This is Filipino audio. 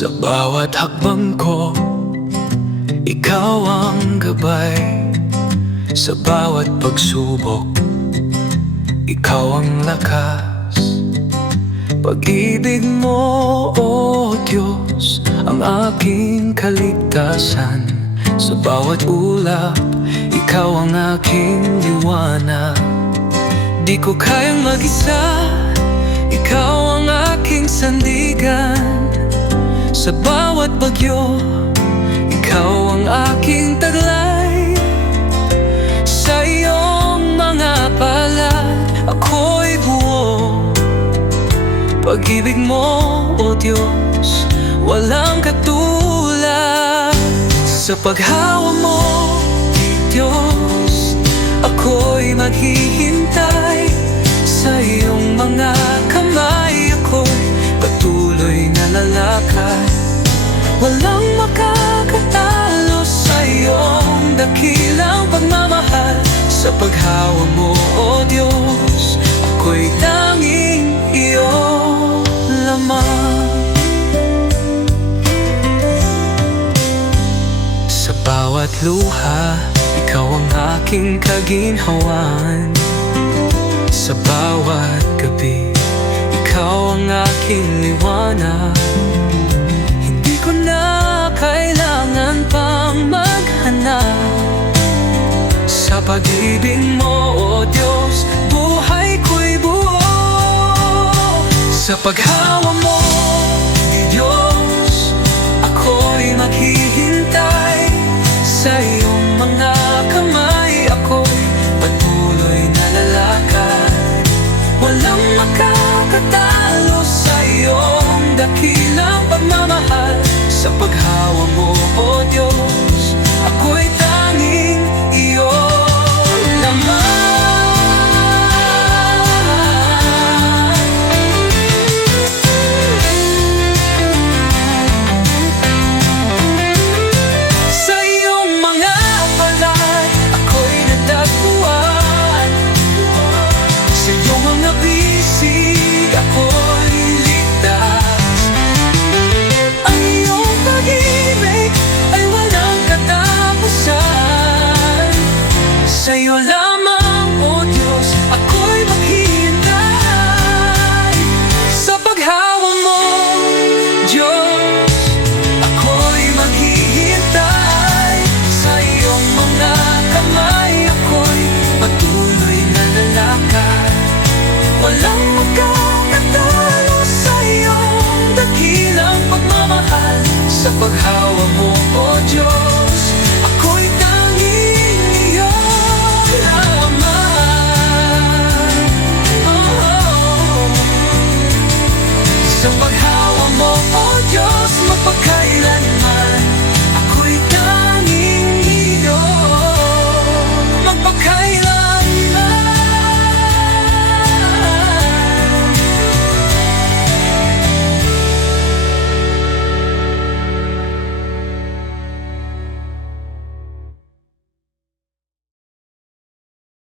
Sa bawat hakbang ko, ikaw ang gabay. Sa bawat pagsubok, ikaw ang lakas. Pag-ibig mo, O Diyos, ang aking kaligtasan. Sa bawat ulap, ikaw ang aking liwanag. Di ko kayang mag-isa, ikaw ang aking sandigan. Sa bawat bagyo, ikaw ang aking taglay. Sa iyong mga palad, ako'y buo. Pag-ibig mo, O Diyos, walang katulad. Sa paghawa mo, Diyos, ako'y maghihintay. Sa iyong mga kamay, ako'y patuloy na lalakad. Walang makakatalo sa iyong dakilang pagmamahal. Sa paghawa mo, O Diyos, ako'y tanging iyong lamang. Sa bawat luha, ikaw ang aking kaginhawan. Sa bawat gabi, ikaw ang aking liwanag. Hindi ko na kailangan pang maghanap. Sa pag-ibig mo, O Diyos, buhay ko'y buo. Sa paghawa mo, Diyos, ako'y maghihintay. Sa iyong mga kamay, ako'y patuloy na lalakad. Walang makakatalo sa iyong dakilang pagmamahal. Sa paghawa mo, O Diyos, ako'y tanging iyong lamang. Sa iyong mga palad, ako'y natagpuan. Sa iyong mga bisig, ako'y ligtas. Ang iyong pag-ibig ay walang katapusan. Sa iyo lamang, O Diyos, ako'y maghihintay. Sa paghawa mo, Diyos, ako'y maghihintay. Sa iyong mga kamay, ako'y patuloy na lalakad. Walang makakatalo sa iyong dakilang pagmamahal. Sa paghawa mo, O Diyos, ako'y tanging iyong lamang. Sa paghawa mo, O Diyos,